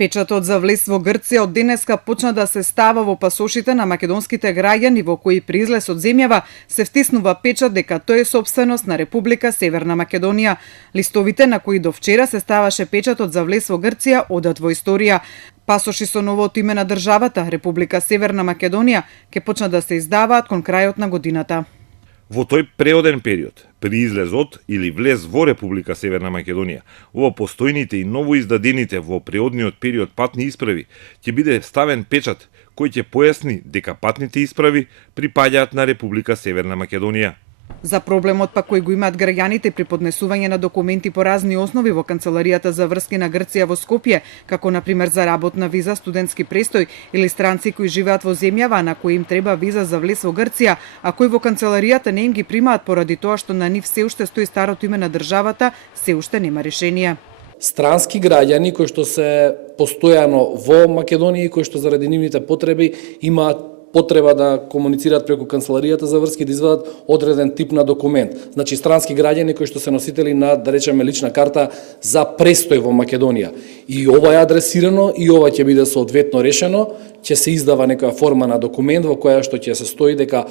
Печатот за влез во Грција од денеска почна да се става во пасошите на македонските граѓани во кои при излез од земјава се втиснува печат дека тој е сопственост на Република Северна Македонија. Листовите на кои до вчера се ставаше печатот за влез во Грција одат во историја. Пасоши со новото име на државата, Република Северна Македонија, ќе почнат да се издаваат кон крајот на годината. Во тој преоден период, при излез од или влез во Република Северна Македонија, во постојните и новоиздадените во преодниот период патни исправи, ќе биде ставен печат кој ќе појасни дека патните исправи припаѓаат на Република Северна Македонија. За проблемот па кој го имаат граѓаните при поднесување на документи по разни основи во Канцеларијата за врски на Грција во Скопје, како на пример за работна виза, студентски престој или странци кои живеат во земјава на кои им треба виза за влез во Грција, а кои во Канцеларијата не им ги примаат поради тоа што на нив се уште стои старото име на државата, се уште нема решение. Странски граѓани кои што се постојано во Македонија и кои што заради нивните потреби имаат потреба да комуницираат преку Канцеларијата за врски да извадат одреден тип на документ. Значи странски граѓани кои што се носители на, да речеме, лична карта за престој во Македонија. И ова е адресирано и ова ќе биде соодветно решено, ќе се издава некоја форма на документ во која што ќе се стои дека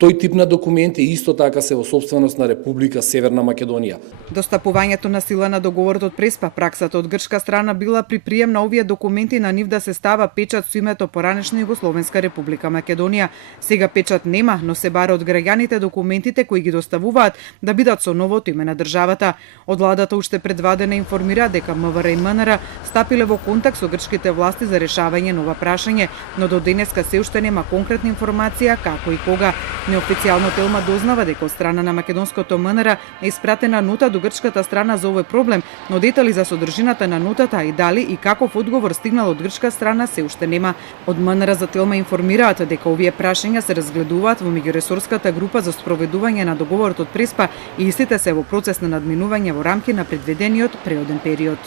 тој тип на документи исто така се во собственост на Република Северна Македонија. Достапувањето на сила на договорот од Преспа, праксата од грчка страна била при прием на овие документи на нив да се става печат со името поранешна Југословенска Република Македонија. Сега печат нема, но се бара од граѓаните документите кои ги доставуваат да бидат со новото име на државата. Од владата уште предвадена информира дека МВР и МНР стапиле во контакт со грчките власти за решавање на ова прашање, но до денеска се уште нема конкретна информација како и кога. Неофицијално Телма дознава дека од страна на македонското МНР е испратена нота до грчката страна за овој проблем, но детали за содржината на нотата и дали и каков одговор стигнал од грчка страна се уште нема. Од МНР за Телма информираат дека овие прашања се разгледуваат во меѓуресорската група за спроведување на договорот од Преспа и истите се во процес на надминување во рамки на предвидениот преоден период.